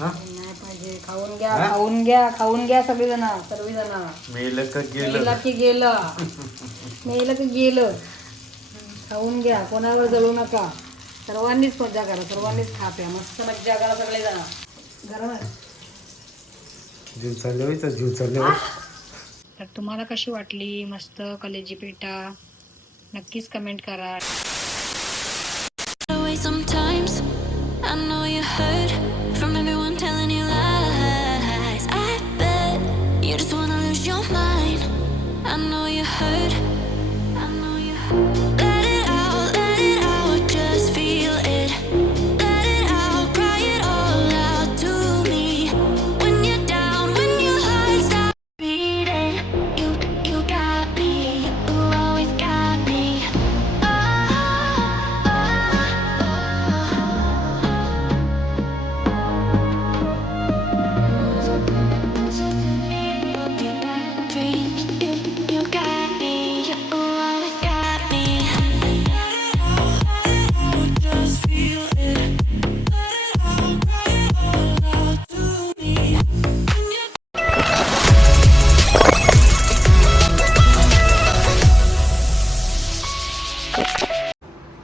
नाही पाहिजे. खाऊन घ्या, खाऊन घ्या, खाऊन घ्या सगळेजण, सर्वजण. मेलं का गेलं. मेलं की गेलं, मेलं की गेलं. खाऊन घ्या, कोणावर जळू नका. सर्वांनीच मज्जा करा, सर्वांनीच खा प्या, मस्त मज्जा करा सगळेजण. गरम आहे. जीव चालले जीव चालले. तर तुम्हाला कशी वाटली मस्त कलेजी पेठा नक्कीच कमेंट करा. Sometimes I know you heard from everyone telling you lies. I bet you just wanna lose your mind. I know you heard. I know you heard. Let it out, just feel it. Let it out, cry it all out to me. When you're down, when your heart stops beating, you got me, you always got me. You got me, you always got me. Just feel it. Let it out, cry it all out to me.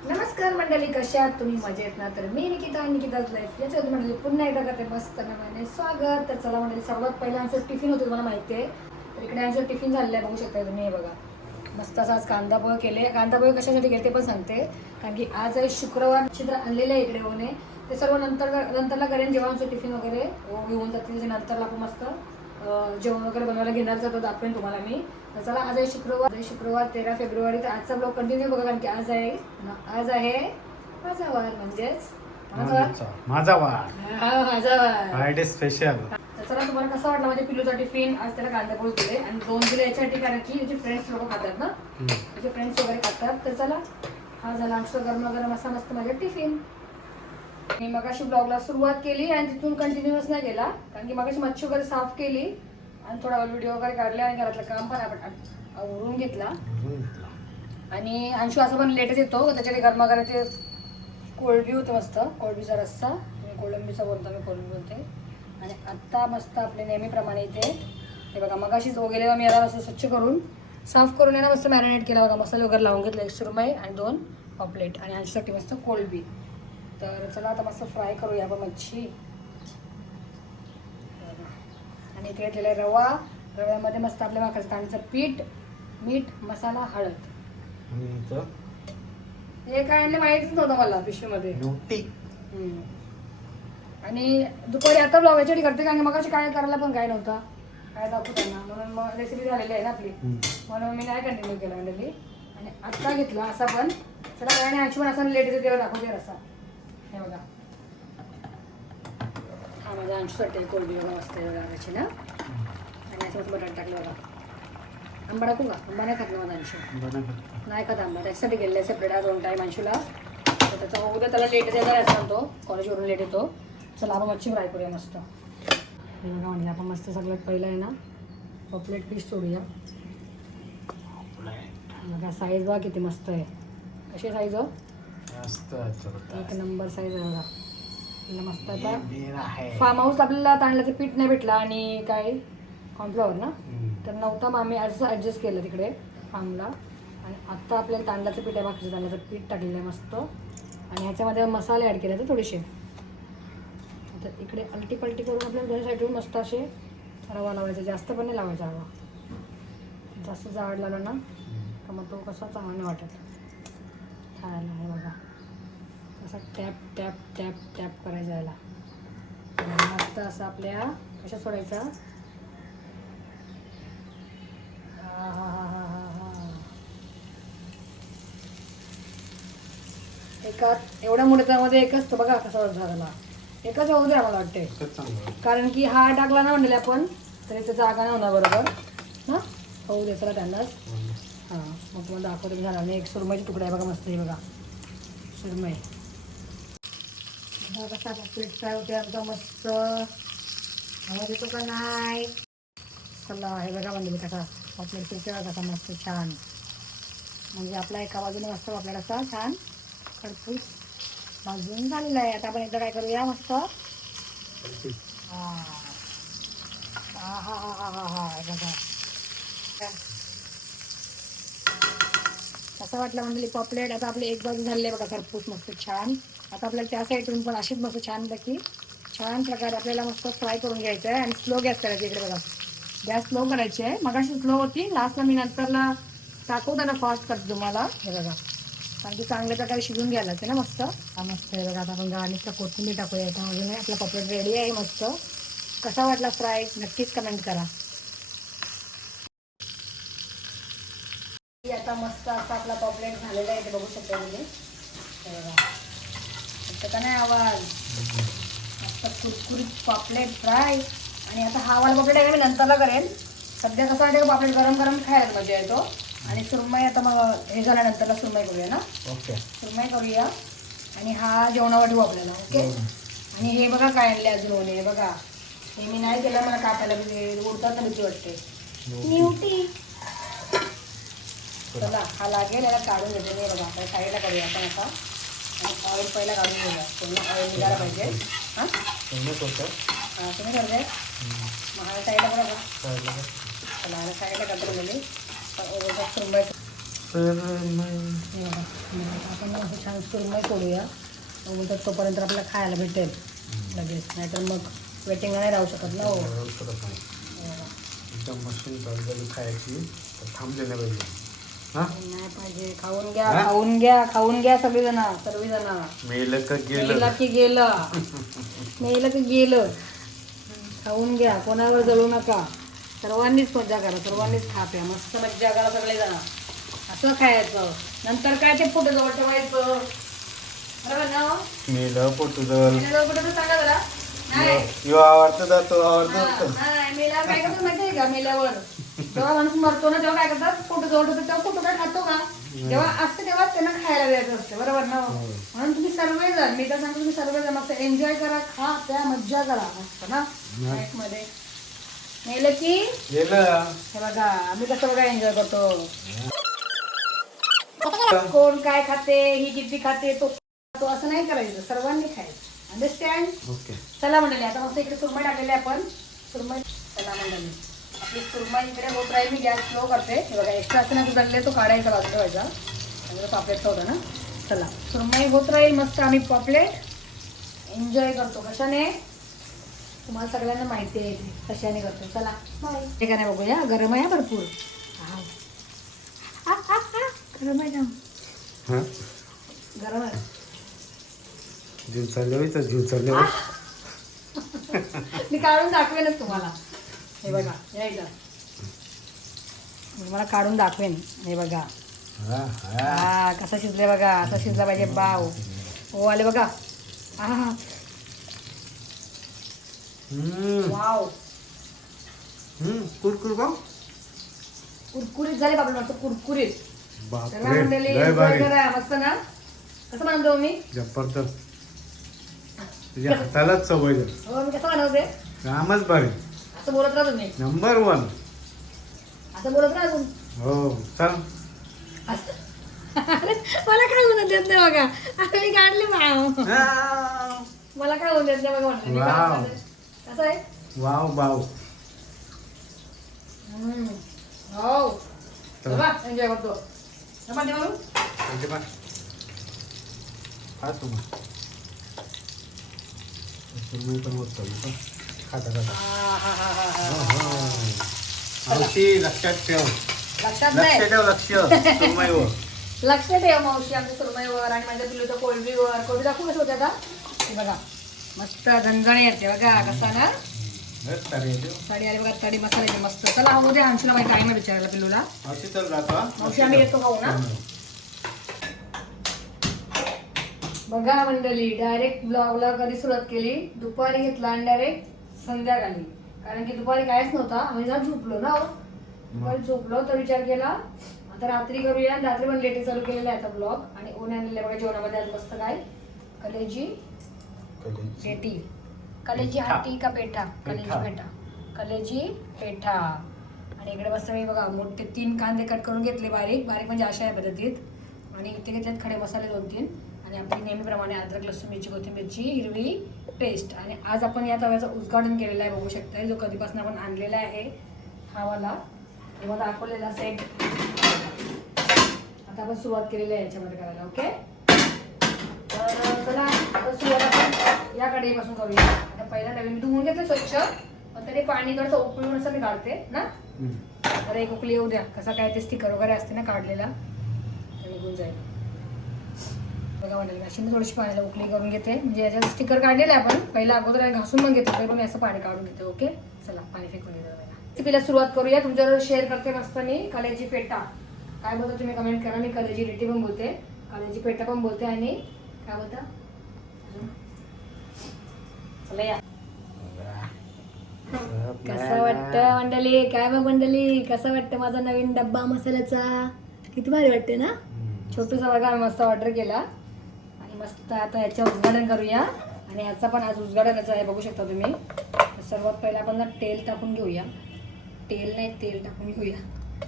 नमस्कार मंडळी, कशा आहात तुम्ही? मजेत ना? तर मी Nikita, निकिताच life याच्यात मंडळी पुन्हा एकदा करते मस्त नव्याने स्वागत. तर चला मंडळी, सर्वात पहिला आमचं टिफिन होतं, तुम्हाला माहिती आहे. तर इकडे आमचं टिफिन झालेलं आहे, बघू शकता तुम्ही. हे बघा, मस्त असं आज कांदा पोहे केले. कांदा पोहे कशासाठी केले ते पण सांगते, कारण की आज आहे शुक्रवार. चित्र आणलेले आहे इकडे होणे, ते सर्व नंतरला करेन जेव्हा आमचं टिफिन वगैरे घेऊन जातील. नंतरला आपण मस्त जेवण वगैरे बनवायला घेणार जातो, दाखवेन तुम्हाला मी. तर चला, आज आहे शुक्रवार 13 फेब्रुवारी. तर आजचा ब्लॉग कंटिन्यू बघा, कारण की आज आहे माझा वार, म्हणजेच माझा वार. माझा वार, फ्रायडे स्पेशल. तर चला, तुम्हाला कसं वाटलं माझ्या पिल्लूचा टिफिन? आज त्याला कांदा पोहे दिले आणि 2 दिले याच्यासाठी, कारण की त्याचे फ्रेंड्स लोक खातात ना, त्याचे फ्रेंड्स वगैरे खातात. तर चला, हा झाला आमचं गरम असा मस्त माझा टिफिन. मी मगाशी ब्लॉगला सुरुवात केली आणि तिथून कंटिन्यूअस नाही केला, कारण की मगाशी मच्छी वगैरे साफ केली आणि थोडा व्हिडिओ वगैरे काढले आणि घरातलं काम पण आपण आवरून घेतला. आणि अंशू असं पण लेटच येतो, त्याच्याकडे गरमागरम ते कोळंबी होते, मस्त कोळंबीचा रस्सा. कोळंबीचा बोलता, मी कोळंबी बोलते. आणि आत्ता मस्त आपले नेहमीप्रमाणे इथे हे बघा, मगाशीच गेले मी याला असं स्वच्छ करून साफ करून आहे ना, मस्त मॅरिनेट केला बघा, मसाले वगैरे लावून घेतले. 1 सुरमई आणि 2 पॉपलेट आणि अंशूसाठी मस्त कोळंबी. तर चला आता मस्त फ्राय करूया आपण मच्छी. आणि इथे घेतलेला रवा, रव्यामध्ये मस्त आपल्या भाकरीचं तांदळाचं पीठ, मीठ, मसाला, हळद. हे काय आणले माहितीच नव्हतं मला पिशवीमध्ये. आणि दुपारी आता ब्लॉग याच्यासाठी करते, कारण की मग काय करायला पण काय नव्हता, काय दाखवू त्यांना, म्हणून मग रेसिपी झालेली आहे ना आपली, म्हणून मी नाही कंटिन्यू केला मंडळी. आणि आत्ता घेतला असा पण. चला, काय नाही, आजची पण असा लेट येते तेव्हा दाखवते रसा. हे बघा, हा माझा अंशूसाठी कोळंबी बघा, मस्त आहे बघा त्याची ना. आणि याच्यामध्ये बटाटा टाकलं बघा. आंबा टाकू का? आंबा नाही खात ना माझा अंशू, नाही खात आंबा. त्याच्यासाठी गेले सेपरेट 2 टाईम अंशूला. तर त्याचा उद्या त्याला लेट यायला असं तो, कॉलेजवरून लेट येतो. चला, आपण मच्छी फ्राय करूया मस्त. हे बघा, म्हणजे आपण मस्त सगळ्यात पहिलं आहे ना पॉपलेट पीस सोडूया. बघा साईज बघा किती मस्त आहे. कशी साईज हो? एक नंबर साईज आहे बघा, मस्त. आता फार्म हाऊस आपल्याला तांदळाचं पीठ नाही भेटला आणि काय कॉर्नफ्लॉवर ना, तर नव्हता, मग आम्ही असं ॲडजस्ट केलं तिकडे फार्मला. आणि आत्ता आपल्याला तांदळाचं पीठ आहे, बाकीचं तांदळाचं पीठ टाकलेलं आहे मस्त. आणि ह्याच्यामध्ये मसाले ॲड केले तर थोडेसे. आता इकडे अलटी पलटी करून आपल्याला दोन्ही साईडून मस्त असे रवा लावायचा, जास्त पण नाही लावायचा रवा. जास्त जाड लावला ना तर मग तो कसा चांगला नाही वाटत खायला. हे बघा, असं टॅप टॅप टॅप टॅप करायचं याला. मस्त असं आपल्या कशा सोडायचा. एका एवढ्या मोठ्यामध्ये एकच, तर बघा कसा झाला. एकच होऊ द्या मला वाटते, कारण की हा टाकला ना म्हणले आपण तर इथं जागा नाही होणार बरोबर ना. होऊ दे, चला त्यांनाच. हां, मग तुम्हाला दाखवते झाला. आणि 1 सुरमईचे तुकडे आहे बघा, मस्त. हे बघा सुरमई, कसा पॉपलेट फ्राय होते आमचा मस्त. आवाज येतो का नाही? चला, हे बघा म्हणजे कसा पॉपलेट फ्राय कसा मस्त छान. म्हणजे आपला एका बाजूने मस्त पॉपलेट असा छान खरपूस भाजून झालेला आहे. आता आपण एकदा काय करूया, मस्त कसं वाटलं म्हणजे पॉपलेट. आता आपले एक बाजू झाले बघा खरपूस मस्त छान. आता आपल्याला त्या साईडून पण अशीच मस्त छान प्रकारे आपल्याला मस्त फ्राय करून घ्यायचं आहे. आणि स्लो गॅस करायची. इकडे बघा गॅस स्लो करायची आहे. मगाशी स्लो होती, लास्टला मी नंतरला दाखवताना फास्ट करते तुम्हाला. हे बघा कारण की चांगल्या प्रकारे शिजून घ्यायला लागते ना मस्त. हा मस्त आहे बघा. आता आपण गार्निशचा कोथिंबीर टाकूया. आता अजून आपला पॉपलेट रेडी आहे मस्त. कसा वाटला फ्राय नक्कीच कमेंट करा. आता मस्त असा आपला पॉपलेट झालेला आहे ते बघू शकता तुम्ही. का नाही आवाज मस्त कुरकुरीत पॉपलेट फ्राय. आणि आता हा वाला पॉपलेट आहे मी नंतरला करेन. सध्या कसं वाटतं पॉपलेट गरम गरम खायला मजा येतो. आणि सुरमई आता मग हे झाल्यानंतरला सुरमई करूया ना. ओके सुरमई करूया. आणि हा जेवणावर ठेवू आपल्याला. ओके. आणि हे बघा काय आणले अजून ओले. हे बघा हे मी नाही केलं, मला कापायला उडतात तर भीती वाटते. न्यूटी चला हा लागेल. याला काढून घेते मी. बघा आता साईडला करूया आपण असा. आणि ऑइल पहिला काढून घेऊया. पूर्ण ऑइल निघायला पाहिजे. हां तुम्ही करते मग हा साईडला करा का. चला हा साईडला करतो गेली सुरमई. आपण असं छान सुरमई करूया. बोलतात तोपर्यंत आपल्याला खायला भेटेल लगेच. नाहीतर मग वेटिंगला नाही राहू शकत ना. हो मशीन खायची थांबले नाही पाहिजे. नाही पाहिजे. खाऊन घ्या सगळेजण. मेलं का मेलं की गेलं. खाऊन घ्या. कोणावर जळू नका. सर्वांनीच मज्जा करा. सर्वांनीच खा प्या. मस्त मज्जा करा सगळेजण. असं खायचं. नंतर काय ते फोटो जवळ ठेवायचं. बरोबर ना. मेलं पोटूजवळ सांगा जरा. नाही आवडतं जातो आवडतो. मेल्यावर काय करतात माहिती आहे का. मेल्यावर जेव्हा माणूस मरतो ना तेव्हा काय करतात फोटो जवळ ठेवतात. तेव्हा फोटो काय खातो का. जेव्हा असते तेव्हा त्यांना खायला द्यायचं असतं. बरोबर ना. म्हणून तुम्ही सर्वजण मी तर सांगतो तुम्ही सर्वजण मस्त एन्जॉय करा. खा त्या मज्जा करा मस्त ना लाईफ मध्ये. मेलं की गेलं. हे बघा आम्ही कसं बघा एन्जॉय करतो. कोण काय खाते ही किती खाते तो असं नाही करायचं. सर्वांनी खायचं. अंडरस्टँड. ओके. चला मंडळी आता मस्त इकडे सुरमई टाकलेली आपण. सुरमई चला मंडळी आपली सुरमई इकडे होत राहील. मी गॅस स्लो करते. हे बघा एक्स्ट्रा असं ना तो दळले तो काढायचा बाजूला ठेवायचा. आणि पॉपलेटचा होता ना. चला सुरमई होत राहील मस्त. आम्ही पॉपलेट एन्जॉय करतो. कशाने तुम्हाला सगळ्यांना माहिती आहे कशाने करतो. चला बाय. हे का नाही बघूया. गरम आहे भरपूर. गरम आहे ना. गरम आहे. जीव चालले मी काढून दाखवेनच तुम्हाला. हे बघा यायला मी मला काढून दाखवेन. हे बघा हा कसा शिजले बघा. असा शिजला पाहिजे. बाव हो आले बघा. हा वाव कुरकुरीत झाले बाबा मस्त कुरकुरीत. मस्त ना. कसं बनवतो मी. जबरदस्त. तुझ्या हातालाच सवय. हो मी कसं बनवते. कामच भारी. असं बोलत राहा तुम्ही. नंबर 1. असं बोलत राहा अजून. हो चल. मला काय होऊन देत नाही बघा. आता मी काढले मला काय होऊन देत नाही बघा. म्हणते कसं आहे. वाव हो एन्जॉय करतो. लक्षात ठेव. लक्षात नाही. लक्ष ठेव मावशी आमच्या सुरमईवर आणि माझ्या पिलूच्या कोळंबीवर. कोळंबी दाखवू कसं होते आता. हे बघा मस्त झणझणी येते बघा. कसा ना साडी आली बघा. तडी मसाल्याची मस्त. चला हा उद्या अंशूला माहिती आहे ना विचारायला पिलूला. मावशी आम्ही येतो खाऊ ना. बघा मंडळी डायरेक्ट ब्लॉगला कधी सुरुवात केली. दुपारी घेतला आणि डायरेक्ट संध्याकाळी. कारण की दुपारी कायच नव्हता. आम्ही ना झोपलो ना. दुपारी झोपलो तर विचार केला आता रात्री करूया. रात्री पण लेटे चालू केलेला आहे आता ब्लॉग. आणि ओन आणलेलं बघा जेवणामध्ये आज मस्त काय कलेजी पेटी. कलेजी हाटी का पेठा. कलेजी पेठा. आणि इकडे मस्त मी बघा मोठे 3 कांदे कट करून घेतले. बारीक म्हणजे अशा या पद्धतीत. आणि इथे घेतलेत खडे मसाले 2-3. आणि आपली नेहमीप्रमाणे अद्रक लसूण मिरची कोथिंबीरची हिरवी पेस्ट. आणि आज आपण या तव्याचं उद्घाटन केलेलं आहे, बघू शकताय, जो कधीपासून आपण आणलेला आहे हा वाला तेव्हा दाखवलेला सेट. आता आपण सुरुवात केलेली आहे याच्यामध्ये करायला. ओके, तर चला आता सुरुवात आपण या कढईपासून करूया. आता पहिला डबे मी धुवून घेतलं स्वच्छ, पण तरी पाणी थोडंसं उकळून असं मी काढते ना. तर एक उकळी येऊ द्या, कसा काय ते स्टिकर वगैरे असते ना काढलेला ते निघून जाईल. बघा म्हणाल अशी मी थोडीशी पाण्याला उकळी करून घेते, म्हणजे याच्यात स्टिकर काढलेलं आहे आपण पहिला अगोदर घासून पण घेतो, तरी पण मी असं पाणी काढून घेते. ओके, चला पाणी फेकून घेतो. रेसिपीला सुरुवात करूया. तुमच्यावर शेअर करते मस्त मी कलेजी पेटा. काय बोलता तुम्ही कमेंट करा. मी कलेजी रेटी पण बोलते, कलेजी पेटा पण बोलते, आणि काय बोलता चला या. कसं वाटतं मंडळी, काय मग मंडळी कसं वाटतं माझा नवीन डब्बा मसाल्याचा? किती भारी वाटते ना. छोटूसा बघा आम्ही मस्त ऑर्डर केला आणि मस्त आता याचं उद्घाटन करूया. आणि याचा पण आज उद्घाटनाचा आहे, बघू शकता तुम्ही. सर्वात पहिला आपण ना तेल टाकून घेऊया. तेल टाकून घेऊया.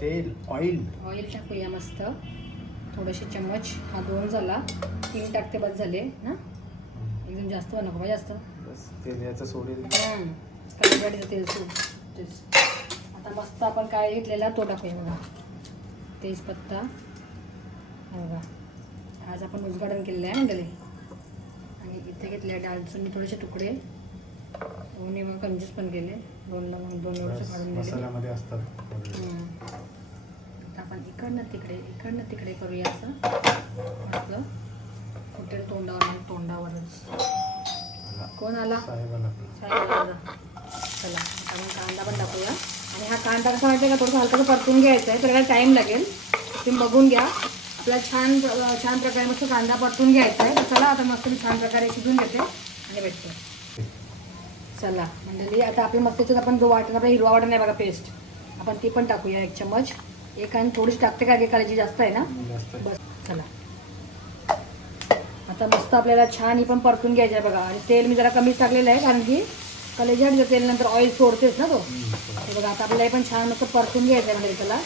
तेल ऑइल टाकूया मस्त थोडेसे चम्मच. हा 2 झाला, 3 टाकते बस झाले ना. एकदम जास्त नको पाहिजे जास्त. तेल याचं सोडेल. कढईचं तेल आता मस्त आपण काय घेतलेला तो टाकूया बघा. तेजपत्ता बघा, आज आपण उद्घाटन केलेलं आहे मंडळी. आणि इथे घेतले दालचिनी थोडेसे तुकडे, दोन्ही मग कंजूस पण केले, दोन वर्ष काढून दिले. मसाल्यामध्ये असतात. आता आपण इकडनं तिकडे करूया असं मस्त. फुटेल तोंडावरच. कोण आला? साहेबाला. चला आता आपण कांदा पण टाकूया. आणि हा कांदा कसा वाटतं का थोडंसं हलकाचं परतून घ्यायचा आहे, तर टाईम लागेल, तुम्ही बघून घ्या. आपला छान प्रकारे मस्त कांदा परतून घ्यायचा आहे. तर चला आता मस्त मी छान प्रकारे शिजून घेते आणि भेटते. चला मंडळी आता आपल्या मस्तीच्यात आपण जो वाटण, आपला हिरवा वाटण आहे बघा पेस्ट, आपण ती पण टाकूया 1 चम्मच. एक आणि थोडीशी टाकते का काळजी जास्त आहे ना. बस चला आता मस्त आपल्याला छान ही पण परतून घ्यायचं आहे बघा. आणि तेल मी जरा कमीच टाकलेलं आहे, कारण की कलेजी तेल नंतर ऑइल सोडतेच ना तो. ते बघा आता आपल्याला पण छान मस्त परतून घ्यायचं आहे म्हणजे त्याला.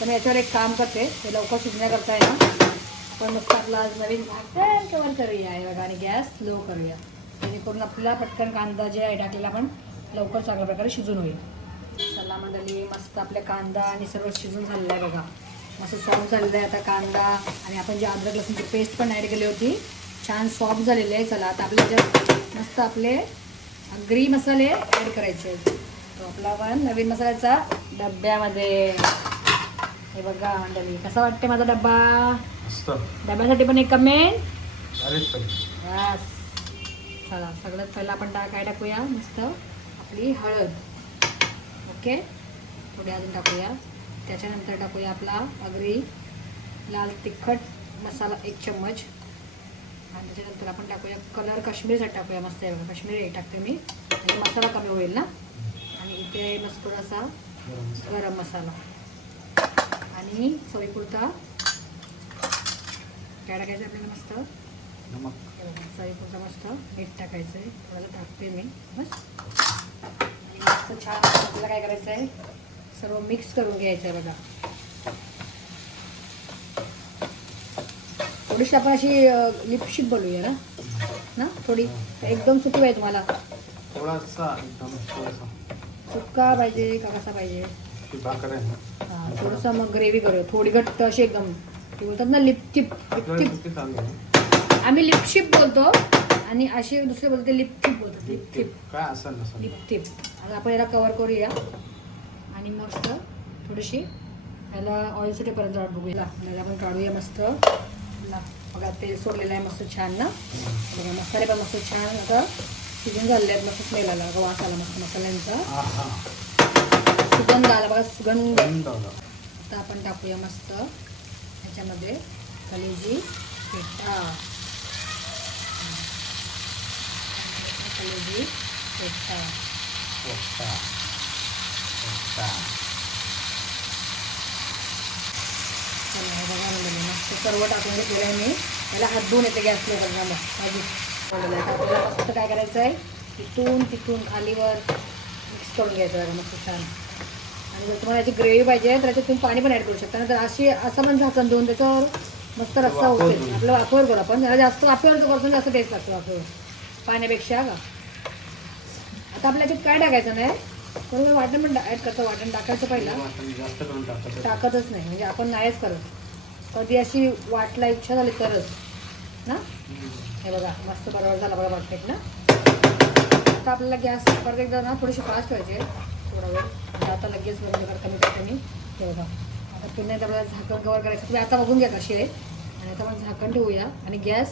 तर मी याच्यावर एक काम करते, ते लवकर शिजण्याकरता आहे ना आपण मस्त आपला आज नवीन झाकण कवर करूया आहे बघा. आणि गॅस लो करूया, जेणेकरून आपला पटकन कांदा जे आहे टाकलेला आपण लवकर चांगल्या प्रकारे शिजून होईल. चला मंडळी मस्त आपल्या कांदा आणि सर्व शिजून झालेलं आहे बघा. मस्त सॉफ्ट झालेलं आहे आता कांदा. आणि आपण जे अद्रक लसूणची पेस्ट पण ॲड केली होती, छान सॉफ्ट झालेली आहे. चला आता आपल्या ज्यात मस्त आपले आगरी मसाले ॲड करायचे आहेत. तो आपला पण नवीन मसाल्याचा डब्यामध्ये. हे बघा मंडळी कसा वाटते माझा डब्बा. डब्यासाठी पण एक कमेंट. बस चला सगळ्यात पहिला आपण काय टाकूया, मस्त आपली हळद. ओके, थोडी अजून टाकूया. त्याच्यानंतर टाकूया आपला आगरी लाल तिखट मसाला 1 चम्मच. आणि त्याच्यानंतर आपण टाकूया कलर काश्मीरीसाठी टाकूया. मस्त आहे बघा, काश्मीरी टाकते मी, म्हणजे मसाला कमी होईल ना. आणि इथे मस्त थोडासा गरम मसाला. आणि चवीपुरता काय टाकायचं आपल्याला, मस्त नमक. चवीपुरता मस्त मीठ टाकायचं आहे, थोडंसं टाकते मी बस. आणि मस्त छान आपल्याला काय करायचं आहे, सर्व मिक्स करून घ्यायचं आहे बघा. थोडीशी आपण अशी लिपशिप बनवूया ना थोडी. एकदम सुकी पाहिजे तुम्हाला, थोडासा एकदम सुका पाहिजे का कसा पाहिजे? हां थोडंसं मग ग्रेव्ही करूया, थोडी घट्ट अशी एकदम. ते बोलतात ना लिपचिप. आम्ही लिपशिप बोलतो आणि अशी दुसरे बोलते लिपचिप बोलतात. लिपचिप काय असं नसतं. लिपचिप. आता आपण याला कवर करूया आणि मस्त थोडीशी याला ऑइल सुटेपर्यंत वाट बघूया. याला आपण काढूया मस्त. बघा तेल सोडलेलं आहे मस्त छान ना. बघा मसाले पण मस्त छान आता शिजून झालेले आहेत. मस्त स्मेल आला, वास आला मस्त मसाल्यांचा, सुगंध आला बघा, सुगंध. आता आपण टाकूया मस्त ह्याच्यामध्ये कलेजी पेटा. कलेजी पेटा बघा म्हणजे मस्त सर्व टाकून घेतलेलं आहे मी. याला हात धुवून येते गॅस लो करणार. आपल्याला मस्त काय करायचं आहे, तिथून खालीवर मिक्स करून घ्यायचं आहे मस्त छान. आणि जर तुम्हाला याची ग्रेव्ही पाहिजे तर त्याच्यात तुम्ही पाणी पण ॲड करू शकता. नंतर असं पण झाकण देऊन त्याच्यावर मस्त रस्सा होते आपलं वाफेवर करू आपण जरा जास्त वाफेवर जो करतो जास्त टेस्ट लागतो वाफेवर पाण्यापेक्षा का. आता आपल्या याच्यात काय टाकायचं नाही कोणी वाटण पण ॲड करतं वाटण टाकायचं पहिला जास्त करून टाकतच नाही म्हणजे आपण नाहीच करत कधी अशी वाटला इच्छा झाली तरच ना. हे बघा मस्त बरोबर झाला बघा परफेक्ट ना. आता आपल्याला गॅस परत एकदा ना थोडीशी फास्ट व्हायचे थोडा वेळ म्हणजे आता लगेच बंद कर कमी करते मी. हे बघा आता पुन्हा एकदा आपल्याला झाकण कवर करायचं तुम्ही आता बघून घ्या कशी आहे. आणि आता आपण झाकण ठेवूया आणि गॅस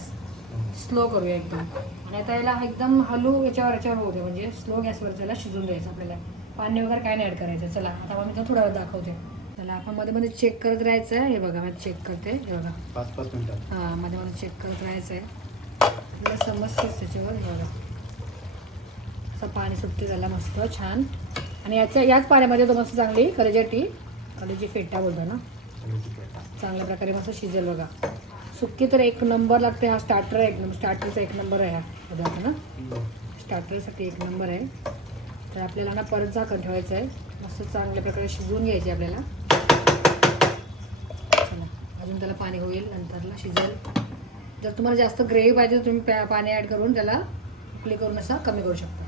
स्लो करूया एकदम. आणि आता याला एकदम हलू याच्यावर होऊ दे म्हणजे स्लो गॅसवर त्याला शिजून द्यायचं आपल्याला. पाणी वगैरे काय नाही ॲड करायचं. चला आता मी तर थोडा वेळ दाखवते. चला आपण मध्ये मध्ये चेक करत राहायचं आहे. हे बघा मी चेक करते. हे बघा 5-5 मिनिटात हां मध्ये मध्ये चेक करत राहायचं आहे. आपल्याला समजतेच त्याच्यावर. हे बघा असं पाणी सुटते त्याला मस्त छान. आणि याच पाण्यामध्ये तो मस्त चांगली कलेजी फेटा बोलतो ना चांगल्या प्रकारे मस्त शिजेल बघा. सुक्की तर एक नंबर लागते. हा स्टार्टर आहे एकदम स्टार्टरचा एक नंबर आहे हा पदार्थ ना. स्टार्टरसाठी एक नंबर आहे. तर आपल्याला ना परत झाकण ठेवायचं आहे. मस्त चांगल्या प्रकारे शिजवून घ्यायचे आपल्याला. चला अजून त्याला पाणी होईल नंतरला शिजेल. जर तुम्हाला जास्त ग्रेव्ही पाहिजे तर तुम्ही पाणी ॲड करून त्याला प्ले करून असा कमी करू शकता.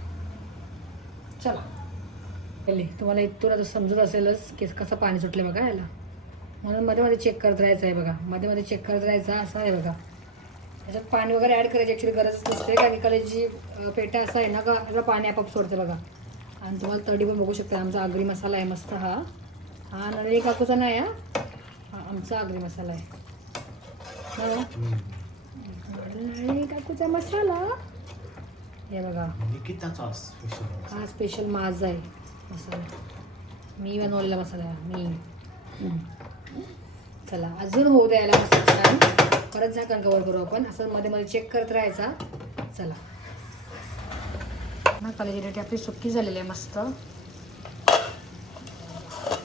चला पहिले तुम्हाला इथून आता समजत असेलच की कसं पाणी सुटलं बघा याला. म्हणून मध्ये मध्ये चेक करत राहायचं आहे बघा. मध्ये मध्ये चेक करत राहायचं असं आहे बघा. त्याच्यात पाणी वगैरे ॲड करायची ॲक्च्युली गरज नसते कारण कलेजी पेटा असा आहे ना का याला पाणी आपोआप सोडते बघा. आणि तुम्हाला तर्डी पण बघू शकता. आमचा आगरी मसाला आहे मस्त हा. हा नळी काकूचा नाही हा आमचा आगरी मसाला आहे. नळी काकूचा मसाला हे बघा हा स्पेशल माझा आहे मसाला. मी बनवलेला मसाला आहे मी. चला अजून होऊ द्यायला मस्त छान. परत झाकण कवर करू आपण. असं मध्ये मध्ये चेक करत राहायचा. चला ना कलेजी रेटी आपली सुक्की झालेली आहे मस्त.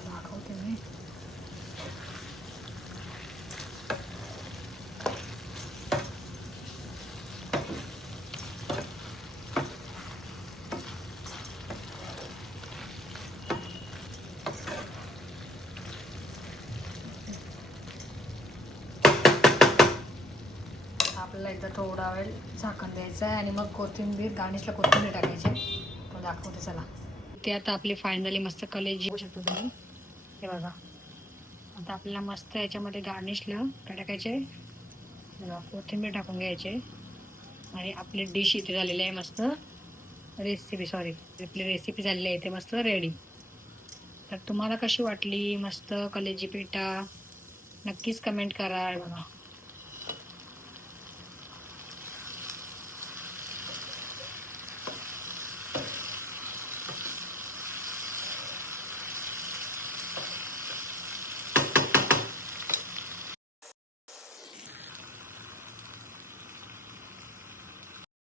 दाखवते मी. आपल्याला एकदा थोडा वेळ झाकण द्यायचं आहे आणि मग कोथिंबीर गार्निशला कोथिंबीर टाकायची. तो दाखवते चला. ते आता आपली फायनली मस्त कलेजी होऊ शकतो तुम्ही. हे बघा आता आपल्याला मस्त याच्यामध्ये गार्निशला काय टाकायचे कोथिंबीर टाकून घ्यायचे. आणि आपली डिश इथे झालेली आहे मस्त आपली रेसिपी झालेली आहे इथे मस्त रेडी. तर तुम्हाला कशी वाटली मस्त कलेजी पेटा नक्कीच कमेंट करा. बघा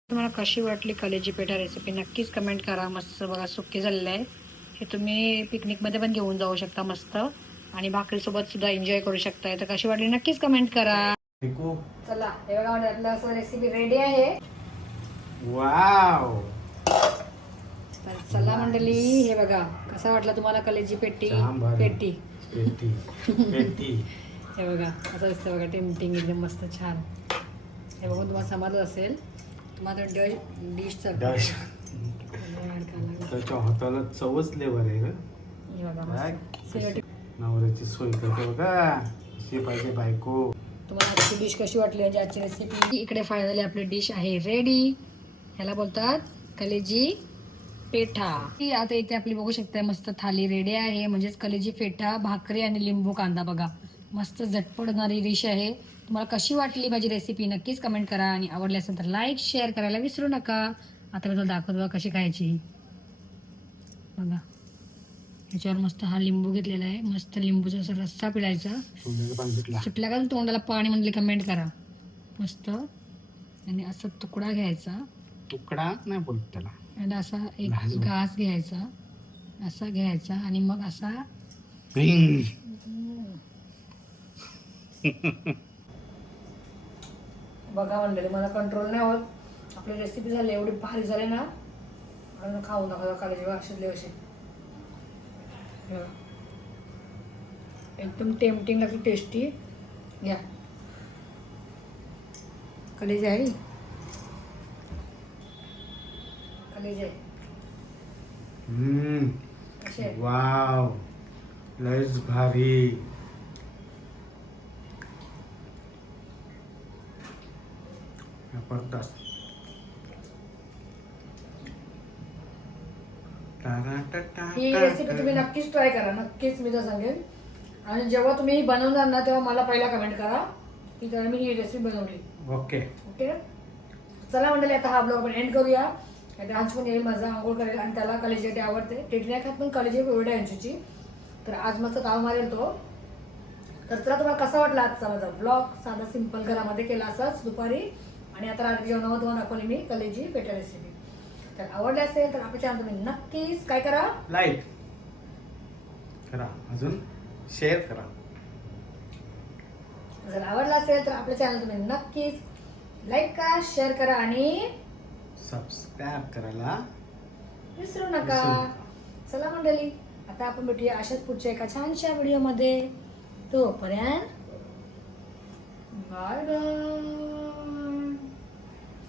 तुम्हाला कशी वाटली कलेजी पेठा रेसिपी नक्कीच कमेंट करा. मस्त बघा सुक्की झालेलं आहे. हे तुम्ही पिकनिकमध्ये पण घेऊन जाऊ शकता मस्त. आणि भाकरीसोबत सुद्धा एन्जॉय करू शकताय. तर कशी वाटली नक्कीच कमेंट करा. चला हे बघा आपलं रेसिपी रेडी आहे. वाव तर चला मंडळी हे बघा कसा वाटला तुम्हाला कलेजी पेटी. हे बघा असं असतं बघा टेम्पटिंग एकदम मस्त छान. हे बघून तुम्हाला समजलं असेल. तुम्हाला डिशचा त्याच्या हाताला चवच लेवर आहे नवऱ्याची सोय करते बघा. पाहिजे बायको. तुम्हाला आजची डिश कशी वाटली म्हणजे आजची रेसिपी. इकडे फायनली आपली डिश आहे रेडी. ह्याला बोलतात कलेजी पेठा. आता इथे आपली बघू शकता मस्त थाली रेडी आहे. म्हणजेच कलेजी पेठा भाकरी आणि लिंबू कांदा बघा मस्त झटपट होणारी डिश आहे. तुम्हाला कशी वाटली माझी रेसिपी नक्कीच कमेंट करा. आणि आवडली असेल तर लाईक शेअर करायला विसरू नका. आता मी तुला दाखवतो बघा कशी खायची. बघा ह्याच्यावर मस्त हा लिंबू घेतलेला आहे. मस्त लिंबूचा असा रस्सा पिळायचा. सुटला का तोंडाला पाणी म्हणले कमेंट करा मस्त. आणि असा तुकडा घ्यायचा. तुकडा नाही बोलत त्याला. आणि असा एक घास घ्यायचा असा घ्यायचा आणि मग असा बघा म्हणलेलं मला कंट्रोल नाही होत. आपली रेसिपी झाली एवढी भारी झाली ना खाऊन दाखवा कालेजी शिजले असे एकदम टेम्पटिंग लागली टेस्टी. घ्या कलेजी आहे कलेजी आहे कशी आहे वाव लयच भारी. जबरदस्त. ही रेसिपी तुम्ही नक्कीच ट्राय करा, नक्कीच मी तर सांगेन. आणि जेव्हा तुम्ही ही बनवणार ना तेव्हा मला पहिला कमेंट करा की तर मी ही रेसिपी बनवली. ओके ओके चला मंडळी, आता हा ब्लॉग आपण एंड करूया. डान्स पण येईल माझा, आंघोळ करेल आणि त्याला कलेजी आवडते. टेटी नाही खात पण कलेजी एवढी यांची. तर आज मस्त ताव मारेल तो. तर चला तुम्हाला कसा वाटला आजचा माझा ब्लॉग, साधा सिंपल घरामध्ये केला असाच दुपारी. आणि आता रात्री जेवणामध्ये तुम्हाला दाखवली मी कलेजी पेठा रेसिपी. तर आवडले असेल तर आपल्या चॅनल तुम्ही नक्कीच काय करा, लाईक करा, अजून शेअर करा. जर आवडला असेल तर आपल्या चॅनल तुम्ही नक्कीच लाईक करा, शेअर करा आणि सबस्क्राईब करायला विसरू नका. चला मंडळी, आता आपण भेटूया अशाच पुढच्या एका छानशा व्हिडिओमध्ये. तोपर्यंत बाय बाय.